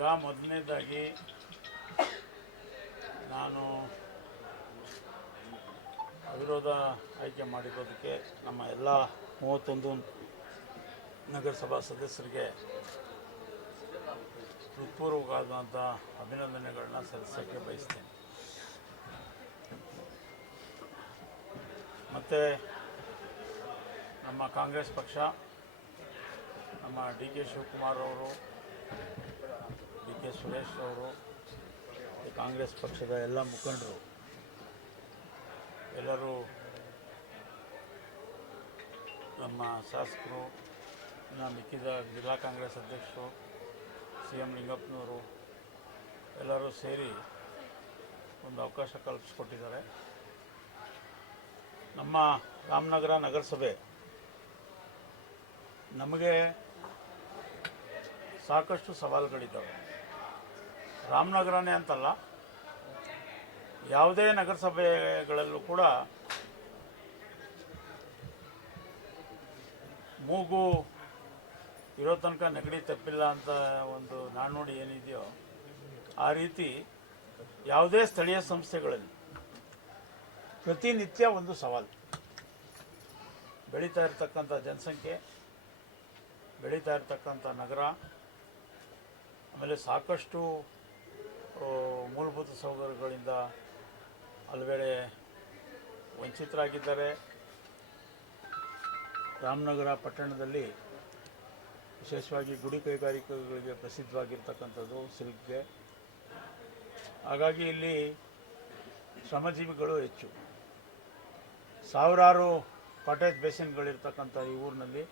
ಈಗ ಮೊದಲನೇದಾಗಿ ನಾನು ಅವಿರೋಧ ಆಯ್ಕೆ ಮಾಡಿರೋದಕ್ಕೆ ನಮ್ಮ ಎಲ್ಲ 31 ನಗರಸಭಾ ಸದಸ್ಯರಿಗೆ ಹೃತ್ಪೂರ್ವಕವಾದಂಥ ಅಭಿನಂದನೆಗಳನ್ನ ಸಲ್ಲಿಸೋಕ್ಕೆ ಬಯಸ್ತೇನೆ. ಮತ್ತು ನಮ್ಮ ಕಾಂಗ್ರೆಸ್ ಪಕ್ಷ, ನಮ್ಮ ಡಿ ಕೆ ಶಿವಕುಮಾರ್ ಅವರು, ಡಿ ಕೆ ಸುರೇಶ್ ಅವರು, ಕಾಂಗ್ರೆಸ್ ಪಕ್ಷದ ಎಲ್ಲ ಮುಖಂಡರು ಎಲ್ಲರೂ, ನಮ್ಮ ಶಾಸಕರು, ಇನ್ನು ಮಿಕ್ಕಿದ ಜಿಲ್ಲಾ ಕಾಂಗ್ರೆಸ್ ಅಧ್ಯಕ್ಷರು, CM ಲಿಂಗಪ್ಪನವರು ಎಲ್ಲರೂ ಸೇರಿ ಒಂದು ಅವಕಾಶ ಕಲ್ಪಿಸ್ಕೊಟ್ಟಿದ್ದಾರೆ. ನಮ್ಮ ರಾಮನಗರ ನಗರಸಭೆ ನಮಗೆ ಸಾಕಷ್ಟು ಸವಾಲುಗಳಿದ್ದಾವೆ. ರಾಮನಗರನೇ ಅಂತಲ್ಲ, ಯಾವುದೇ ನಗರಸಭೆಗಳಲ್ಲೂ ಕೂಡ ಮೂಗು ಇರೋ ತನಕ ನೆಗಡಿ ತಪ್ಪಿಲ್ಲ ಅಂತ ಒಂದು ನಾಣ್ಣುಡಿ ಏನಿದೆಯೋ ಆ ರೀತಿ ಯಾವುದೇ ಸ್ಥಳೀಯ ಸಂಸ್ಥೆಗಳಲ್ಲಿ ಪ್ರತಿನಿತ್ಯ ಒಂದು ಸವಾಲು. ಬೆಳೀತಾ ಇರತಕ್ಕಂಥ ಜನಸಂಖ್ಯೆ, ಬೆಳೀತಾ ಇರತಕ್ಕಂಥ ನಗರ, ಆಮೇಲೆ ಸಾಕಷ್ಟು ಮೂಲಭೂತ ಸೌಕರ್ಯಗಳಿಂದ ಹಲವೆಡೆ ವಂಚಿತರಾಗಿದ್ದಾರೆ. ರಾಮನಗರ ಪಟ್ಟಣದಲ್ಲಿ ವಿಶೇಷವಾಗಿ ಗುಡಿ ಕೈಗಾರಿಕೆಗಳಿಗೆ ಪ್ರಸಿದ್ಧವಾಗಿರ್ತಕ್ಕಂಥದ್ದು ಸಿಲ್ಕ್ಗೆ. ಹಾಗಾಗಿ ಇಲ್ಲಿ ಶ್ರಮಜೀವಿಗಳು ಹೆಚ್ಚು. ಸಾವಿರಾರು ಕಾಟೇಜ್ ಬೇಸಿನ್ಗಳಿರ್ತಕ್ಕಂಥ ಈ ಊರಿನಲ್ಲಿ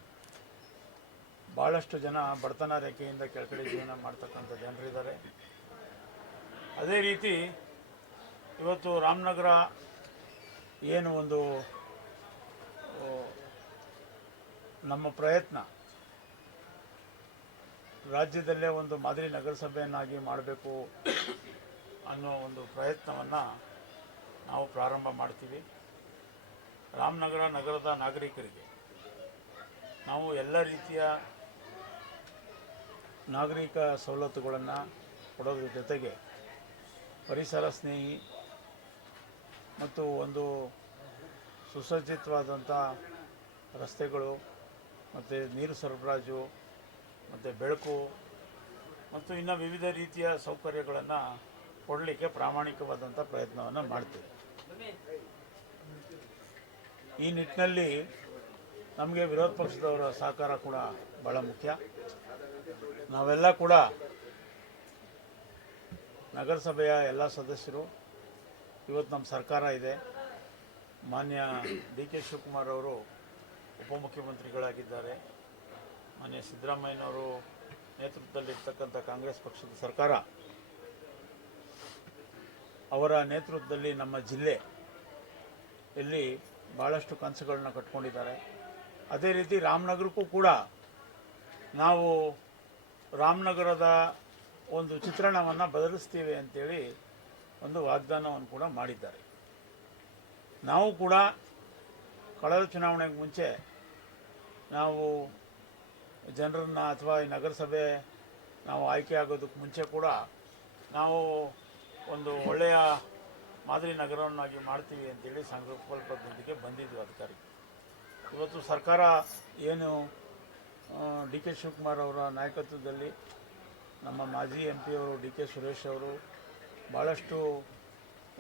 ಭಾಳಷ್ಟು ಜನ ಬಡತನ ರೇಖೆಯಿಂದ ಕೆಳಗಡೆ ಜೀವನ ಮಾಡ್ತಕ್ಕಂಥ ಜನರಿದ್ದಾರೆ. ಅದೇ ರೀತಿ ಇವತ್ತು ರಾಮನಗರ ಏನು ಒಂದು ನಮ್ಮ ಪ್ರಯತ್ನ ರಾಜ್ಯದಲ್ಲೇ ಒಂದು ಮಾದರಿ ನಗರಸಭೆಯನ್ನಾಗಿ ಮಾಡಬೇಕು ಅನ್ನೋ ಒಂದು ಪ್ರಯತ್ನವನ್ನು ನಾವು ಪ್ರಾರಂಭ ಮಾಡ್ತೀವಿ. ರಾಮನಗರ ನಗರದ ನಾಗರಿಕರಿಗೆ ನಾವು ಎಲ್ಲ ರೀತಿಯ ನಾಗರಿಕ ಸವಲತ್ತುಗಳನ್ನು ಕೊಡೋದ್ರ ಜೊತೆಗೆ ಪರಿಸರ ಸ್ನೇಹಿ ಮತ್ತು ಒಂದು ಸುಸಜ್ಜಿತವಾದಂಥ ರಸ್ತೆಗಳು ಮತ್ತು ನೀರು ಸರಬರಾಜು ಮತ್ತು ಬೆಳಕು ಮತ್ತು ಇನ್ನು ವಿವಿಧ ರೀತಿಯ ಸೌಕರ್ಯಗಳನ್ನು ಕೊಡಲಿಕ್ಕೆ ಪ್ರಾಮಾಣಿಕವಾದಂಥ ಪ್ರಯತ್ನವನ್ನು ಮಾಡ್ತೀವಿ. ಈ ನಿಟ್ಟಿನಲ್ಲಿ ನಮಗೆ ವಿರೋಧ ಪಕ್ಷದವರ ಸಹಕಾರ ಕೂಡ ಭಾಳ ಮುಖ್ಯ. ನಾವೆಲ್ಲ ಕೂಡ ನಗರಸಭೆಯ ಎಲ್ಲ ಸದಸ್ಯರು, ಇವತ್ತು ನಮ್ಮ ಸರ್ಕಾರ ಇದೆ. ಮಾನ್ಯ ಡಿ ಕೆ ಶಿವಕುಮಾರ್ ಅವರು ಉಪಮುಖ್ಯಮಂತ್ರಿಗಳಾಗಿದ್ದಾರೆ. ಮಾನ್ಯ ಸಿದ್ದರಾಮಯ್ಯನವರು ನೇತೃತ್ವದಲ್ಲಿರ್ತಕ್ಕಂಥ ಕಾಂಗ್ರೆಸ್ ಪಕ್ಷದ ಸರ್ಕಾರ, ಅವರ ನೇತೃತ್ವದಲ್ಲಿ ನಮ್ಮ ಜಿಲ್ಲೆಯಲ್ಲಿ ಭಾಳಷ್ಟು ಕನಸುಗಳನ್ನ ಕಟ್ಕೊಂಡಿದ್ದಾರೆ. ಅದೇ ರೀತಿ ರಾಮನಗರಕ್ಕೂ ಕೂಡ ನಾವು ರಾಮನಗರದ ಒಂದು ಚಿತ್ರಣವನ್ನು ಬದಲಿಸ್ತೀವಿ ಅಂತೇಳಿ ಒಂದು ವಾಗ್ದಾನವನ್ನು ಕೂಡ ಮಾಡಿದ್ದಾರೆ. ನಾವು ಕೂಡ ಕಳೆದ ಚುನಾವಣೆಗೆ ಮುಂಚೆ ನಾವು ಜನರನ್ನು ಅಥವಾ ಈ ನಗರಸಭೆ ನಾವು ಆಯ್ಕೆ ಆಗೋದಕ್ಕೆ ಮುಂಚೆ ಕೂಡ ನಾವು ಒಂದು ಒಳ್ಳೆಯ ಮಾದರಿ ನಗರವನ್ನಾಗಿ ಮಾಡ್ತೀವಿ ಅಂತೇಳಿ ಸಂಕಲ್ಪದೊಂದಿಗೆ ಬಂದಿದ್ವಿ ಅಧಿಕಾರಿಗೆ. ಇವತ್ತು ಸರ್ಕಾರ ಏನು ಡಿ ಕೆ ಶಿವಕುಮಾರ್ ಅವರ ನಾಯಕತ್ವದಲ್ಲಿ ನಮ್ಮ ಮಾಜಿ MP ಅವರು ಡಿ ಕೆ ಸುರೇಶ್ ಅವರು ಭಾಳಷ್ಟು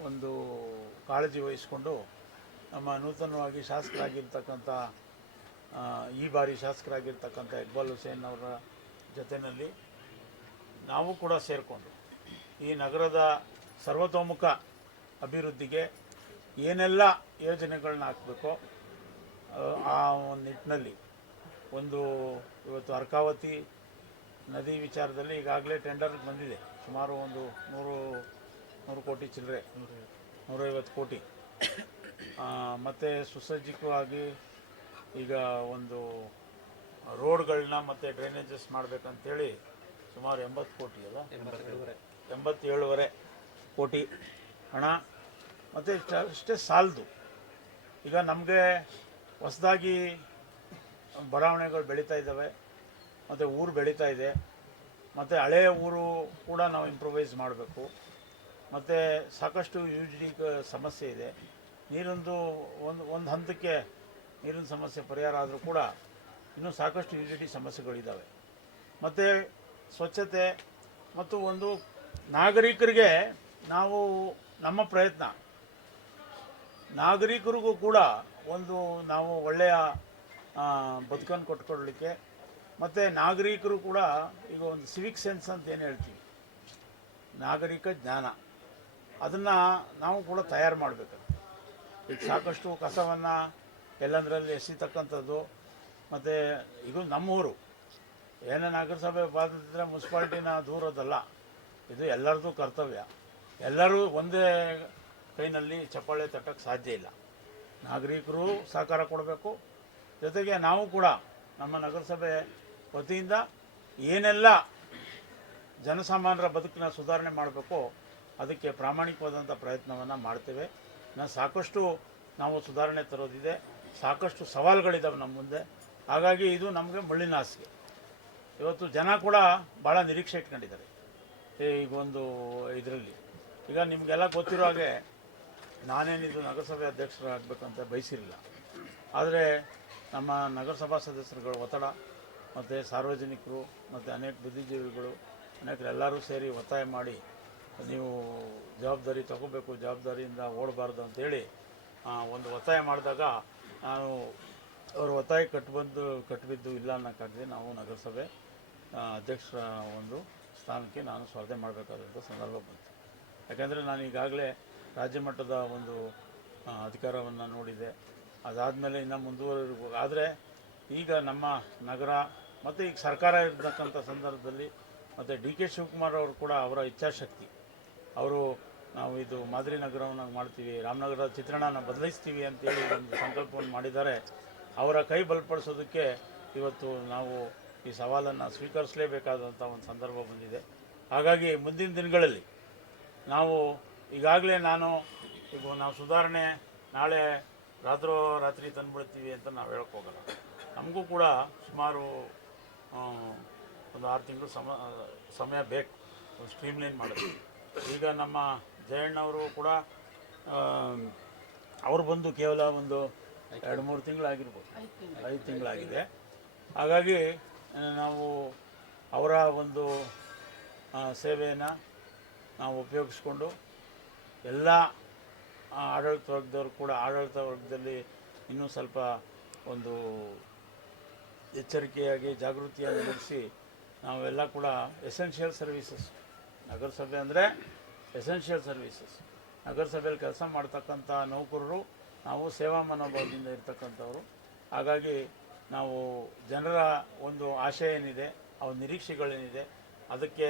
ಒಂದು ಕಾಳಜಿ ವಹಿಸಿಕೊಂಡು ನಮ್ಮ ನೂತನವಾಗಿ ಶಾಸಕರಾಗಿರ್ತಕ್ಕಂಥ ಈ ಬಾರಿ ಶಾಸಕರಾಗಿರ್ತಕ್ಕಂಥ ಇಕ್ಬಾಲ್ ಹುಸೇನ್ ಅವರ ಜೊತೆಯಲ್ಲಿ ನಾವು ಕೂಡ ಸೇರಿಕೊಂಡು ಈ ನಗರದ ಸರ್ವತೋಮುಖ ಅಭಿವೃದ್ಧಿಗೆ ಏನೆಲ್ಲ ಯೋಜನೆಗಳನ್ನ ಹಾಕಬೇಕೋ ಆ ಒಂದು ನಿಟ್ಟಿನಲ್ಲಿ ಒಂದು ಇವತ್ತು ಅರ್ಕಾವತಿ ನದಿ ವಿಚಾರದಲ್ಲಿ ಈಗಾಗಲೇ ಟೆಂಡರ್ ಬಂದಿದೆ. ಸುಮಾರು ಒಂದು 100 ಕೋಟಿ ಚಿಲ್ಲರೆ, 150 ಕೋಟಿ. ಮತ್ತು ಸುಸಜ್ಜಿತವಾಗಿ ಈಗ ಒಂದು ರೋಡ್ಗಳನ್ನ ಮತ್ತು ಡ್ರೈನೇಜಸ್ ಮಾಡಬೇಕಂತೇಳಿ ಸುಮಾರು 80 ಕೋಟಿ ಅಲ್ಲ, 87.5 ಕೋಟಿ ಹಣ. ಮತ್ತು ಅಷ್ಟೇ ಸಾಲದು. ಈಗ ನಮಗೆ ಹೊಸದಾಗಿ ಬಡಾವಣೆಗಳು ಬೆಳೀತಾ ಇದ್ದಾವೆ, ಮತ್ತು ಊರು ಬೆಳೀತಾ ಇದೆ, ಮತ್ತು ಹಳೆಯ ಊರು ಕೂಡ ನಾವು ಇಂಪ್ರೂವೈಸ್ ಮಾಡಬೇಕು. ಮತ್ತು ಸಾಕಷ್ಟು ಯುಜಿಡಿ ಸಮಸ್ಯೆ ಇದೆ. ನೀರೊಂದು ಒಂದು ಹಂತಕ್ಕೆ ನೀರಿನ ಸಮಸ್ಯೆ ಪರಿಹಾರ ಆದರೂ ಕೂಡ ಇನ್ನೂ ಸಾಕಷ್ಟು ಯುಜಿಡಿ ಸಮಸ್ಯೆಗಳಿದ್ದಾವೆ. ಮತ್ತು ಸ್ವಚ್ಛತೆ ಮತ್ತು ಒಂದು ನಾಗರಿಕರಿಗೆ ನಾವು ನಮ್ಮ ಪ್ರಯತ್ನ, ನಾಗರಿಕರಿಗೂ ಕೂಡ ಒಂದು ನಾವು ಒಳ್ಳೆಯ ಬದುಕನ್ನು ಕೊಟ್ಕೊಳ್ಳಲಿಕ್ಕೆ, ಮತ್ತು ನಾಗರಿಕರು ಕೂಡ ಈಗ ಒಂದು ಸಿವಿಕ್ ಸೆನ್ಸ್ ಅಂತ ಏನು ಹೇಳ್ತೀವಿ, ನಾಗರಿಕ ಜ್ಞಾನ, ಅದನ್ನು ನಾವು ಕೂಡ ತಯಾರು ಮಾಡಬೇಕು. ಈಗ ಸಾಕಷ್ಟು ಕಸವನ್ನು ಎಲ್ಲಂದರಲ್ಲಿ ಎಸಿತಕ್ಕಂಥದ್ದು. ಮತ್ತು ಇದು ನಮ್ಮೂರು, ಏನೇ ನಗರಸಭೆ ಬಾಧಿಸಿದ್ರೆ ಮುನ್ಸಿಪಾಲ್ಟಿನ ದೂರದಲ್ಲ, ಇದು ಎಲ್ಲರದ್ದು ಕರ್ತವ್ಯ. ಎಲ್ಲರೂ ಒಂದೇ ಕೈನಲ್ಲಿ ಚಪ್ಪಾಳೆ ತಟ್ಟಕ್ಕೆ ಸಾಧ್ಯ ಇಲ್ಲ. ನಾಗರಿಕರು ಸಹಕಾರ ಕೊಡಬೇಕು. ಜೊತೆಗೆ ನಾವು ಕೂಡ ನಮ್ಮ ನಗರಸಭೆ ವತಿಯಿಂದ ಏನೆಲ್ಲ ಜನಸಾಮಾನ್ಯರ ಬದುಕಿನ ಸುಧಾರಣೆ ಮಾಡಬೇಕು ಅದಕ್ಕೆ ಪ್ರಾಮಾಣಿಕವಾದಂಥ ಪ್ರಯತ್ನವನ್ನು ಮಾಡ್ತೇವೆ. ಸಾಕಷ್ಟು ನಾವು ಸುಧಾರಣೆ ತರೋದಿದೆ, ಸಾಕಷ್ಟು ಸವಾಲುಗಳಿದ್ದಾವೆ ನಮ್ಮ ಮುಂದೆ. ಹಾಗಾಗಿ ಇದು ನಮಗೆ ಮುಳ್ಳಿನ ಹಾಸಿಗೆ. ಇವತ್ತು ಜನ ಕೂಡ ಭಾಳ ನಿರೀಕ್ಷೆ ಇಟ್ಕೊಂಡಿದ್ದಾರೆ ಈಗ ಒಂದು ಇದರಲ್ಲಿ. ಈಗ ನಿಮಗೆಲ್ಲ ಗೊತ್ತಿರೋ ಹಾಗೆ ನಾನೇನಿದು ನಗರಸಭೆ ಅಧ್ಯಕ್ಷರಾಗಬೇಕಂತ ಬಯಸಿರಲಿಲ್ಲ. ಆದರೆ ನಮ್ಮ ನಗರಸಭಾ ಸದಸ್ಯರುಗಳ ಒತ್ತಡ ಮತ್ತು ಸಾರ್ವಜನಿಕರು ಮತ್ತು ಅನೇಕ ಬುದ್ಧಿಜೀವಿಗಳು ಎಲ್ಲರೂ ಸೇರಿ ಒತ್ತಾಯ ಮಾಡಿ ನೀವು ಜವಾಬ್ದಾರಿ ತಗೋಬೇಕು, ಜವಾಬ್ದಾರಿಯಿಂದ ಓಡಬಾರ್ದು ಅಂತೇಳಿ ಒಂದು ಒತ್ತಾಯ ಮಾಡಿದಾಗ ನಾನು ಅವರು ಒತ್ತಾಯ ಕಟ್ಟಿಬಿದ್ದು ಇಲ್ಲ ಅನ್ನೋಕ್ಕಾಗದೆ ನಾವು ನಗರಸಭೆ ಅಧ್ಯಕ್ಷರ ಒಂದು ಸ್ಥಾನಕ್ಕೆ ನಾನು ಸ್ಪರ್ಧೆ ಮಾಡಬೇಕಾದಂಥ ಸಂದರ್ಭ ಬಂತು. ಯಾಕೆಂದರೆ ನಾನು ಈಗಾಗಲೇ ರಾಜ್ಯ ಮಟ್ಟದ ಒಂದು ಅಧಿಕಾರವನ್ನು ನೋಡಿದೆ. ಅದಾದಮೇಲೆ ಇನ್ನು ಮುಂದುವರಿಬೇಕು. ಆದರೆ ಈಗ ನಮ್ಮ ನಗರ ಮತ್ತು ಈಗ ಸರ್ಕಾರ ಇರತಕ್ಕಂಥ ಸಂದರ್ಭದಲ್ಲಿ ಮತ್ತು ಡಿ.ಕೆ. ಶಿವಕುಮಾರ್ ಅವರು ಕೂಡ ಅವರ ಇಚ್ಛಾಶಕ್ತಿ, ಅವರು ನಾವು ಇದು ಮಾದರಿ ನಗರವನ್ನು ಮಾಡ್ತೀವಿ, ರಾಮನಗರದ ಚಿತ್ರಣನ ಬದಲಿಸ್ತೀವಿ ಅಂತೇಳಿ ಒಂದು ಸಂಕಲ್ಪವನ್ನು ಮಾಡಿದ್ದಾರೆ. ಅವರ ಕೈ ಬಲಪಡಿಸೋದಕ್ಕೆ ಇವತ್ತು ನಾವು ಈ ಸವಾಲನ್ನು ಸ್ವೀಕರಿಸಲೇಬೇಕಾದಂಥ ಒಂದು ಸಂದರ್ಭ ಬಂದಿದೆ. ಹಾಗಾಗಿ ಮುಂದಿನ ದಿನಗಳಲ್ಲಿ ನಾವು ಈಗಾಗಲೇ ನಾವು ಸುಧಾರಣೆ ನಾಳೆ ರಾತ್ರಿ ತಂದುಬಿಡ್ತೀವಿ ಅಂತ ನಾವು ಹೇಳೋಕ್ಕೋಗಲ್ಲ. ನಮಗೂ ಕೂಡ ಸುಮಾರು ಒಂದು 6 ತಿಂಗಳು ಸಮಯ ಬೇಕು ಸ್ಟ್ರೀಮ್ಲೈನ್ ಮಾಡೋದು. ಈಗ ನಮ್ಮ ಜಯಣ್ಣವರು ಕೂಡ ಅವರು ಬಂದು ಕೇವಲ ಒಂದು 2-3 ತಿಂಗಳಾಗಿರ್ಬೋದು, 5 ತಿಂಗಳಾಗಿದೆ. ಹಾಗಾಗಿ ನಾವು ಅವರ ಒಂದು ಸೇವೆಯನ್ನು ನಾವು ಉಪಯೋಗಿಸ್ಕೊಂಡು ಎಲ್ಲ ಆಡಳಿತ ವರ್ಗದವರು ಕೂಡ ಆಡಳಿತ ವರ್ಗದಲ್ಲಿ ಇನ್ನೂ ಸ್ವಲ್ಪ ಒಂದು ಎಚ್ಚರಿಕೆಯಾಗಿ ಜಾಗೃತಿಯನ್ನು ಮೂಡಿಸಿ ನಾವೆಲ್ಲ ಕೂಡ ಎಸೆನ್ಷಿಯಲ್ ಸರ್ವೀಸಸ್, ನಗರಸಭೆ ಅಂದರೆ ಎಸೆನ್ಷಿಯಲ್ ಸರ್ವೀಸಸ್, ನಗರಸಭೆಯಲ್ಲಿ ಕೆಲಸ ಮಾಡ್ತಕ್ಕಂಥ ನೌಕರರು ನಾವು ಸೇವಾ ಮನೋಭಾವದಿಂದ ಇರ್ತಕ್ಕಂಥವ್ರು. ಹಾಗಾಗಿ ನಾವು ಜನರ ಒಂದು ಆಶಯ ಏನಿದೆ, ಅವ್ರ ನಿರೀಕ್ಷೆಗಳೇನಿದೆ, ಅದಕ್ಕೆ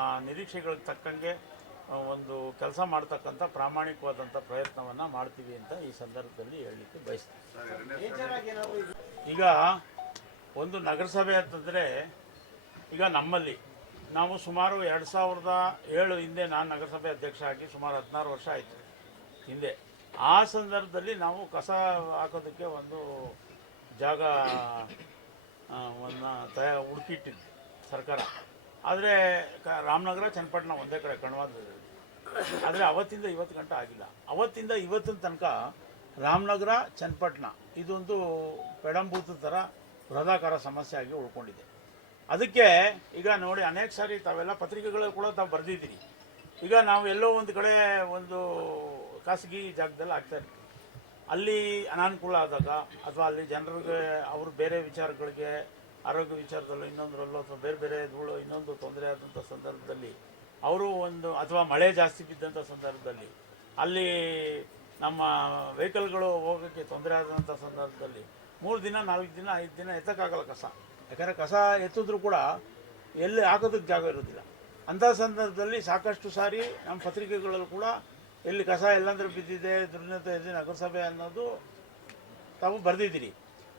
ಆ ನಿರೀಕ್ಷೆಗಳಿಗೆ ತಕ್ಕಂಗೆ ಒಂದು ಕೆಲಸ ಮಾಡ್ತಕ್ಕಂಥ ಪ್ರಾಮಾಣಿಕವಾದಂಥ ಪ್ರಯತ್ನವನ್ನು ಮಾಡ್ತೀವಿ ಅಂತ ಈ ಸಂದರ್ಭದಲ್ಲಿ ಹೇಳಲಿಕ್ಕೆ ಬಯಸ್ತೀನಿ. ಈಗ ಒಂದು ನಗರಸಭೆ ಅಂತಂದರೆ ಈಗ ನಮ್ಮಲ್ಲಿ ನಾವು ಸುಮಾರು 2007 ಹಿಂದೆ ನಾನು ನಗರಸಭೆ ಅಧ್ಯಕ್ಷ ಆಗಿ ಸುಮಾರು 16 ವರ್ಷ ಆಯಿತು ಹಿಂದೆ. ಆ ಸಂದರ್ಭದಲ್ಲಿ ನಾವು ಕಸ ಹಾಕೋದಕ್ಕೆ ಒಂದು ಜಾಗವನ್ನು ಹುಡುಕಿಟ್ಟಿದ್ವಿ ಸರ್ಕಾರ. ಆದರೆ ರಾಮನಗರ ಚನ್ನಪಟ್ಟಣ ಒಂದೇ ಕಡೆ ಕಣ್ವಾದ. ಆದರೆ ಅವತ್ತಿಂದ ಇವತ್ತು ಗಂಟೆ ಆಗಿಲ್ಲ. ಅವತ್ತಿಂದ ಇವತ್ತಿನ ತನಕ ರಾಮನಗರ ಚನ್ನಪಟ್ಟಣ ಇದೊಂದು ಪೆಡಂಭೂತ ಥರ ಬೃಹದಾಕಾರ ಸಮಸ್ಯೆ ಆಗಿ ಉಳ್ಕೊಂಡಿದೆ. ಅದಕ್ಕೆ ಈಗ ನೋಡಿ, ಅನೇಕ ಸಾರಿ ತಾವೆಲ್ಲ ಪತ್ರಿಕೆಗಳು ಕೂಡ ತಾವು ಬರೆದಿದ್ದೀರಿ. ಈಗ ನಾವು ಎಲ್ಲೋ ಒಂದು ಕಡೆ ಒಂದು ಖಾಸಗಿ ಜಾಗದಲ್ಲಿ ಆಗ್ತಾ ಇರ್ತೀವಿ, ಅಲ್ಲಿ ಅನಾನುಕೂಲ ಆದಾಗ ಅಥವಾ ಅಲ್ಲಿ ಜನರಿಗೆ ಅವರು ಬೇರೆ ವಿಚಾರಗಳಿಗೆ, ಆರೋಗ್ಯ ವಿಚಾರದಲ್ಲೂ ಇನ್ನೊಂದರಲ್ಲೋ ಅಥವಾ ಬೇರೆ ಬೇರೆ ಧೂಳು ಇನ್ನೊಂದು ತೊಂದರೆ ಆದಂಥ ಸಂದರ್ಭದಲ್ಲಿ ಅವರು ಒಂದು, ಅಥವಾ ಮಳೆ ಜಾಸ್ತಿ ಬಿದ್ದಂಥ ಸಂದರ್ಭದಲ್ಲಿ ಅಲ್ಲಿ ನಮ್ಮ ವೆಹಿಕಲ್ಗಳು ಹೋಗೋಕ್ಕೆ ತೊಂದರೆ ಆದಂಥ ಸಂದರ್ಭದಲ್ಲಿ 3 ದಿನ 4 ದಿನ 5 ದಿನ ಎತ್ತಕ್ಕಾಗಲ್ಲ ಕಸ. ಯಾಕಂದರೆ ಕಸ ಎತ್ತಿದ್ರೂ ಕೂಡ ಎಲ್ಲಿ ಹಾಕೋದಕ್ಕೆ ಜಾಗ ಇರೋದಿಲ್ಲ. ಅಂಥ ಸಂದರ್ಭದಲ್ಲಿ ಸಾಕಷ್ಟು ಸಾರಿ ನಮ್ಮ ಪತ್ರಿಕೆಗಳಲ್ಲೂ ಕೂಡ ಎಲ್ಲಿ ಕಸ ಎಲ್ಲಂದ್ರೆ ಬಿದ್ದಿದೆ, ದುರ್ನೀತಿ ಇದೆ ನಗರಸಭೆ ಅನ್ನೋದು ತಾವು ಬರೆದಿದ್ದೀರಿ.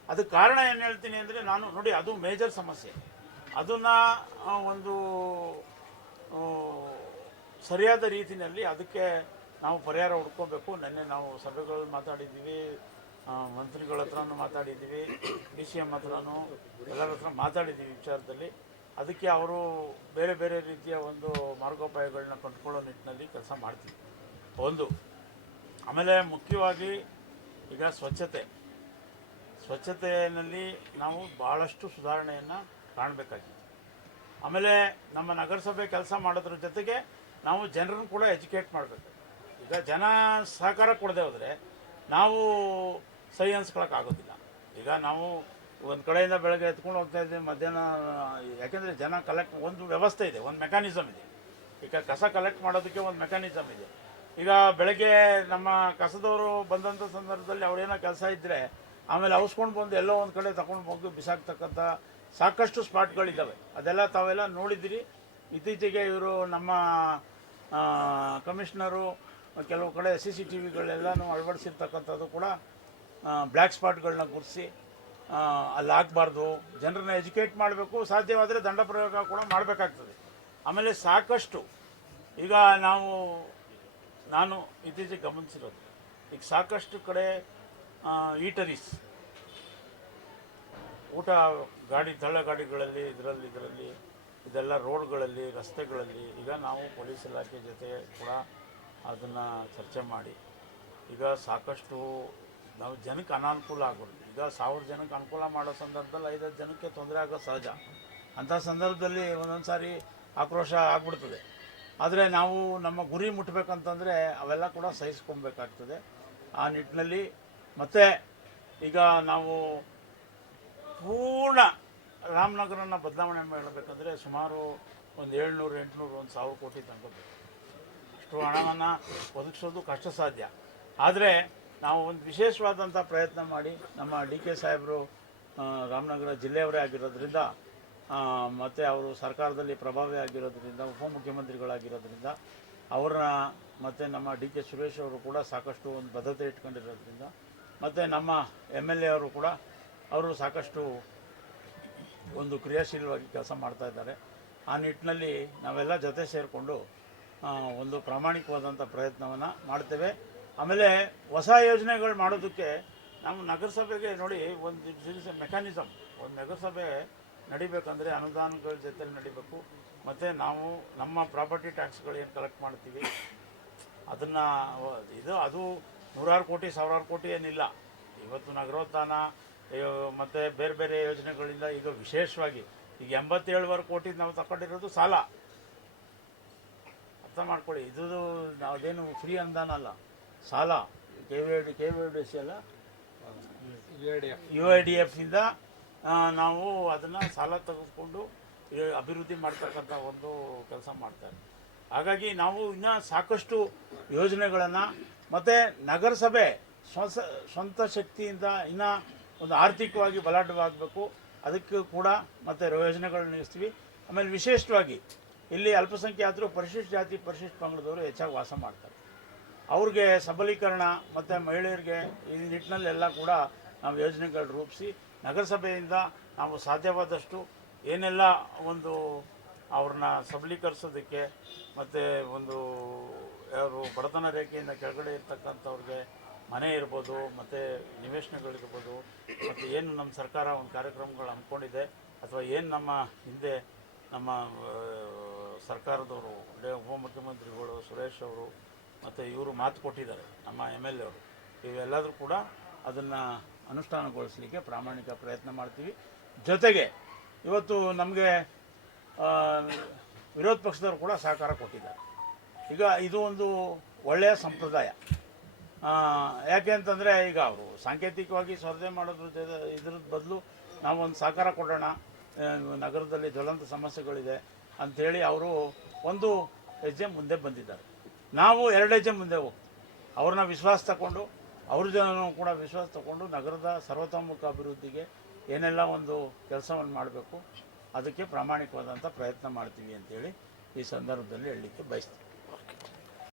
ಅದಕ್ಕೆ ಕಾರಣ ಏನು ಹೇಳ್ತೀನಿ ಅಂದರೆ, ನಾನು ನೋಡಿ ಅದು ಮೇಜರ್ ಸಮಸ್ಯೆ, ಅದನ್ನು ಒಂದು ಸರಿಯಾದ ರೀತಿಯಲ್ಲಿ ಅದಕ್ಕೆ ನಾವು ಪರಿಹಾರ ಹುಡ್ಕೋಬೇಕು. ನಿನ್ನೆ ನಾವು ಸಭೆಗಳಲ್ಲಿ ಮಾತಾಡಿದ್ದೀವಿ, ಮಂತ್ರಿಗಳ ಹತ್ರನೂ ಮಾತಾಡಿದ್ದೀವಿ, ಡಿ.ಸಿ.ಎಮ್ ಹತ್ರನೂ ಎಲ್ಲರ ಹತ್ರ ಮಾತಾಡಿದ್ದೀವಿ ವಿಚಾರದಲ್ಲಿ. ಅದಕ್ಕೆ ಅವರು ಬೇರೆ ಬೇರೆ ರೀತಿಯ ಒಂದು ಮಾರ್ಗೋಪಾಯಗಳನ್ನ ಕಂಡುಕೊಳ್ಳೋ ನಿಟ್ಟಿನಲ್ಲಿ ಕೆಲಸ ಮಾಡ್ತೀವಿ ಒಂದು. ಆಮೇಲೆ ಮುಖ್ಯವಾಗಿ ಈಗ ಸ್ವಚ್ಛತೆಯಲ್ಲಿ ನಾವು ಭಾಳಷ್ಟು ಸುಧಾರಣೆಯನ್ನು ಕಾಣಬೇಕಾಗಿದೆ. ಆಮೇಲೆ ನಮ್ಮ ನಗರಸಭೆ ಕೆಲಸ ಮಾಡೋದ್ರ ಜೊತೆಗೆ ನಾವು ಜನರನ್ನು ಕೂಡ ಎಜುಕೇಟ್ ಮಾಡಬೇಕು. ಈಗ ಜನ ಸಹಕಾರ ಕೊಡದೆ ಹೋದರೆ ನಾವು ಸಹಿ ಅನ್ಸ್ಕೊಳಕ್ಕಾಗೋದಿಲ್ಲ. ಈಗ ನಾವು ಒಂದು ಕಡೆಯಿಂದ ಬೆಳಗ್ಗೆ ಎತ್ಕೊಂಡು ಹೋಗ್ತಾ ಇದ್ದೀವಿ, ಮಧ್ಯಾಹ್ನ ಯಾಕೆಂದರೆ ಜನ ಕಲೆಕ್ಟ್ ಒಂದು ವ್ಯವಸ್ಥೆ ಇದೆ, ಒಂದು ಮೆಕ್ಯಾನಿಸಮ್ ಇದೆ. ಈಗ ಕಸ ಕಲೆಕ್ಟ್ ಮಾಡೋದಕ್ಕೆ ಒಂದು ಮೆಕ್ಯಾನಿಸಮ್ ಇದೆ. ಈಗ ಬೆಳಗ್ಗೆ ನಮ್ಮ ಕಸದವರು ಬಂದಂಥ ಸಂದರ್ಭದಲ್ಲಿ ಅವ್ರೇನೋ ಕೆಲಸ ಇದ್ದರೆ ಆಮೇಲೆ ಔಸ್ಕೊಂಡು ಬಂದು ಎಲ್ಲೋ ಒಂದು ಕಡೆ ತಗೊಂಡು ಹೋಗಿ ಬಿಸಾಕ್ತಕ್ಕಂಥ ಸಾಕಷ್ಟು ಸ್ಪಾಟ್ಗಳಿದ್ದಾವೆ. ಅದೆಲ್ಲ ತಾವೆಲ್ಲ ನೋಡಿದ್ದೀರಿ. ಇತ್ತೀಚೆಗೆ ಇವರು ನಮ್ಮ ಕಮಿಷನರು ಕೆಲವು ಕಡೆ CCTVಗಳೆಲ್ಲನೂ ಅಳವಡಿಸಿರ್ತಕ್ಕಂಥದ್ದು ಕೂಡ ಬ್ಲ್ಯಾಕ್ ಸ್ಪಾಟ್ಗಳನ್ನ ಗುರುತಿಸಿ ಅಲ್ಲಿ ಆಗಬಾರ್ದು, ಜನರನ್ನ ಎಜುಕೇಟ್ ಮಾಡಬೇಕು, ಸಾಧ್ಯವಾದರೆ ದಂಡ ಪ್ರಯೋಗ ಕೂಡ ಮಾಡಬೇಕಾಗ್ತದೆ. ಆಮೇಲೆ ಸಾಕಷ್ಟು ಈಗ ನಾನು ಇತ್ತೀಚೆಗೆ ಗಮನಿಸಿರೋದು, ಈಗ ಸಾಕಷ್ಟು ಕಡೆ ಈಟರೀಸ್ ಊಟ ಗಾಡಿ ತಳ್ಳಗಾಡಿಗಳಲ್ಲಿ ಇದರಲ್ಲಿ ಇದೆಲ್ಲ ರೋಡ್ಗಳಲ್ಲಿ ರಸ್ತೆಗಳಲ್ಲಿ ಈಗ ನಾವು ಪೊಲೀಸ್ ಇಲಾಖೆ ಜೊತೆ ಕೂಡ ಅದನ್ನು ಚರ್ಚೆ ಮಾಡಿ ಈಗ ಸಾಕಷ್ಟು ನಾವು ಜನಕ್ಕೆ ಅನಾನುಕೂಲ ಆಗೋದು. ಈಗ 1000 ಜನಕ್ಕೆ ಅನುಕೂಲ ಮಾಡೋ ಸಂದರ್ಭದಲ್ಲಿ 5-10 ಜನಕ್ಕೆ ತೊಂದರೆ ಆಗೋದು ಸಹಜ. ಅಂಥ ಸಂದರ್ಭದಲ್ಲಿ ಒಂದೊಂದು ಸಾರಿ ಆಕ್ರೋಶ ಆಗ್ಬಿಡ್ತದೆ. ಆದರೆ ನಾವು ನಮ್ಮ ಗುರಿ ಮುಟ್ಟಬೇಕಂತಂದರೆ ಅವೆಲ್ಲ ಕೂಡ ಸಹಿಸ್ಕೊಬೇಕಾಗ್ತದೆ. ಆ ನಿಟ್ಟಿನಲ್ಲಿ ಮತ್ತೆ ಈಗ ನಾವು ಪೂರ್ಣ ರಾಮನಗರನ ಬದಲಾವಣೆ ಮಾಡಬೇಕಂದ್ರೆ ಸುಮಾರು ಒಂದು 700-800 1,000 ಕೋಟಿ ತನಕ ಬೇಕು. ಅಷ್ಟು ಹಣವನ್ನು ಒದಗಿಸೋದು ಕಷ್ಟ ಸಾಧ್ಯ. ಆದರೆ ನಾವು ಒಂದು ವಿಶೇಷವಾದಂಥ ಪ್ರಯತ್ನ ಮಾಡಿ ನಮ್ಮ DK ಸಾಹೇಬರು ರಾಮನಗರ ಜಿಲ್ಲೆಯವರೇ ಆಗಿರೋದ್ರಿಂದ ಮತ್ತು ಅವರು ಸರ್ಕಾರದಲ್ಲಿ ಪ್ರಭಾವಿ ಆಗಿರೋದ್ರಿಂದ ಉಪಮುಖ್ಯಮಂತ್ರಿಗಳಾಗಿರೋದ್ರಿಂದ ಅವ್ರನ್ನ ಮತ್ತು ನಮ್ಮ DK ಸುರೇಶ್ ಅವರು ಕೂಡ ಸಾಕಷ್ಟು ಒಂದು ಬದ್ಧತೆ ಇಟ್ಕೊಂಡಿರೋದ್ರಿಂದ ಮತ್ತು ನಮ್ಮ MLA ಅವರು ಕೂಡ ಅವರು ಸಾಕಷ್ಟು ಒಂದು ಕ್ರಿಯಾಶೀಲವಾಗಿ ಕೆಲಸ ಮಾಡ್ತಾ ಇದ್ದಾರೆ. ಆ ನಿಟ್ಟಿನಲ್ಲಿ ನಾವೆಲ್ಲ ಜೊತೆ ಸೇರಿಕೊಂಡು ಒಂದು ಪ್ರಾಮಾಣಿಕವಾದಂಥ ಪ್ರಯತ್ನವನ್ನು ಮಾಡ್ತೇವೆ. ಆಮೇಲೆ ಹೊಸ ಯೋಜನೆಗಳು ಮಾಡೋದಕ್ಕೆ ನಾವು ನಗರಸಭೆಗೆ ನೋಡಿ ಒಂದು ಮೆಕ್ಯಾನಿಸಮ್, ಒಂದು ನಗರಸಭೆ ನಡಿಬೇಕಂದ್ರೆ ಅನುದಾನಗಳ ಜೊತೆಲಿ ನಡಿಬೇಕು. ಮತ್ತು ನಾವು ನಮ್ಮ ಪ್ರಾಪರ್ಟಿ ಟ್ಯಾಕ್ಸ್ಗಳು ಏನು ಕಲೆಕ್ಟ್ ಮಾಡ್ತೀವಿ ಅದನ್ನು ಅದು 100 ಕೋಟಿ 1000 ಕೋಟಿ ಏನಿಲ್ಲ. ಇವತ್ತು ನಗರೋತ್ಥಾನ ಮತ್ತು ಬೇರೆ ಬೇರೆ ಯೋಜನೆಗಳಿಂದ ಈಗ ವಿಶೇಷವಾಗಿ ಈಗ 87 ಕೋಟಿ ನಾವು ತಗೊಂಡಿರೋದು ಸಾಲ. ಅರ್ಥ ಮಾಡ್ಕೊಳ್ಳಿ, ಇದು ಅದೇನು ಫ್ರೀ ಅನುದಾನ ಅಲ್ಲ, ಸಾಲ. KVDC ಅಲ್ಲ, UIDFನಿಂದ ನಾವು ಅದನ್ನು ಸಾಲ ತೆಗೆದುಕೊಂಡು ಅಭಿವೃದ್ಧಿ ಮಾಡ್ತಕ್ಕಂಥ ಒಂದು ಕೆಲಸ ಮಾಡ್ತಾರೆ. ಹಾಗಾಗಿ ನಾವು ಇನ್ನೂ ಸಾಕಷ್ಟು ಯೋಜನೆಗಳನ್ನು ಮತ್ತು ನಗರಸಭೆ ಸ್ವಂತ ಶಕ್ತಿಯಿಂದ ಇನ್ನೂ ಒಂದು ಆರ್ಥಿಕವಾಗಿ ಬಲಾಢ್ಯವಾಗಬೇಕು, ಅದಕ್ಕೂ ಕೂಡ ಮತ್ತು ಯೋಜನೆಗಳನ್ನ ನಡೆಸ್ತೀವಿ. ಆಮೇಲೆ ವಿಶೇಷವಾಗಿ ಇಲ್ಲಿ ಅಲ್ಪಸಂಖ್ಯಾತರು ಪರಿಶಿಷ್ಟ ಜಾತಿ ಪರಿಶಿಷ್ಟ ಪಂಗಡದವರು ಹೆಚ್ಚಾಗಿ ವಾಸ ಮಾಡ್ತಾರೆ. ಅವ್ರಿಗೆ ಸಬಲೀಕರಣ ಮತ್ತು ಮಹಿಳೆಯರಿಗೆ ಈ ನಿಟ್ಟಿನಲ್ಲೆಲ್ಲ ಕೂಡ ನಾವು ಯೋಜನೆಗಳು ರೂಪಿಸಿ ನಗರಸಭೆಯಿಂದ ನಾವು ಸಾಧ್ಯವಾದಷ್ಟು ಏನೆಲ್ಲ ಒಂದು ಅವ್ರನ್ನ ಸಬಲೀಕರಿಸೋದಕ್ಕೆ ಮತ್ತು ಒಂದು ಯಾರು ಬಡತನ ರೇಖೆಯಿಂದ ಕೆಳಗಡೆ ಇರ್ತಕ್ಕಂಥವ್ರಿಗೆ ಮನೆ ಇರ್ಬೋದು, ಮತ್ತು ನಿವೇಶನಗಳಿರ್ಬೋದು, ಮತ್ತು ಏನು ನಮ್ಮ ಸರ್ಕಾರ ಒಂದು ಕಾರ್ಯಕ್ರಮಗಳು ಹಮ್ಮಿಕೊಂಡಿದೆ ಅಥವಾ ಏನು ನಮ್ಮ ಹಿಂದೆ ನಮ್ಮ ಸರ್ಕಾರದವರು ಉಪಮುಖ್ಯಮಂತ್ರಿಗಳು ಸುರೇಶ್ ಅವರು ಮತ್ತು ಇವರು ಮಾತು ಕೊಟ್ಟಿದ್ದಾರೆ, ನಮ್ಮ MLA ಅವರು, ಇವೆಲ್ಲದರೂ ಕೂಡ ಅದನ್ನು ಅನುಷ್ಠಾನಗೊಳಿಸಲಿಕ್ಕೆ ಪ್ರಾಮಾಣಿಕ ಪ್ರಯತ್ನ ಮಾಡ್ತೀವಿ. ಜೊತೆಗೆ ಇವತ್ತು ನಮಗೆ ವಿರೋಧ ಪಕ್ಷದವರು ಕೂಡ ಸಹಕಾರ ಕೊಟ್ಟಿದ್ದಾರೆ. ಈಗ ಇದು ಒಂದು ಒಳ್ಳೆಯ ಸಂಪ್ರದಾಯ. ಯಾಕೆ ಅಂತಂದರೆ ಈಗ ಅವರು ಸಾಂಕೇತಿಕವಾಗಿ ಸ್ಪರ್ಧೆ ಮಾಡೋದ್ರ ಇದ್ರದ್ದು ಬದಲು ನಾವು ಒಂದು ಸಹಕಾರ ಕೊಡೋಣ, ನಗರದಲ್ಲಿ ಜ್ವಲಂತ ಸಮಸ್ಯೆಗಳಿದೆ ಅಂಥೇಳಿ ಅವರು ಒಂದು ಹೆಜ್ಜೆ ಮುಂದೆ ಬಂದಿದ್ದಾರೆ. ನಾವು 2 ಹೆಜ್ಜೆ ಮುಂದೆ ಹೋಗ್ತೀವಿ. ಅವ್ರನ್ನ ವಿಶ್ವಾಸ ತಗೊಂಡು ಅವ್ರ ಜನನೂ ಕೂಡ ವಿಶ್ವಾಸ ತಗೊಂಡು ನಗರದ ಸರ್ವತೋಮುಖ ಅಭಿವೃದ್ಧಿಗೆ ಏನೆಲ್ಲ ಒಂದು ಕೆಲಸವನ್ನು ಮಾಡಬೇಕು ಅದಕ್ಕೆ ಪ್ರಾಮಾಣಿಕವಾದಂಥ ಪ್ರಯತ್ನ ಮಾಡ್ತೀವಿ ಅಂತೇಳಿ ಈ ಸಂದರ್ಭದಲ್ಲಿ ಹೇಳಲಿಕ್ಕೆ ಬಯಸ್ತೀವಿ.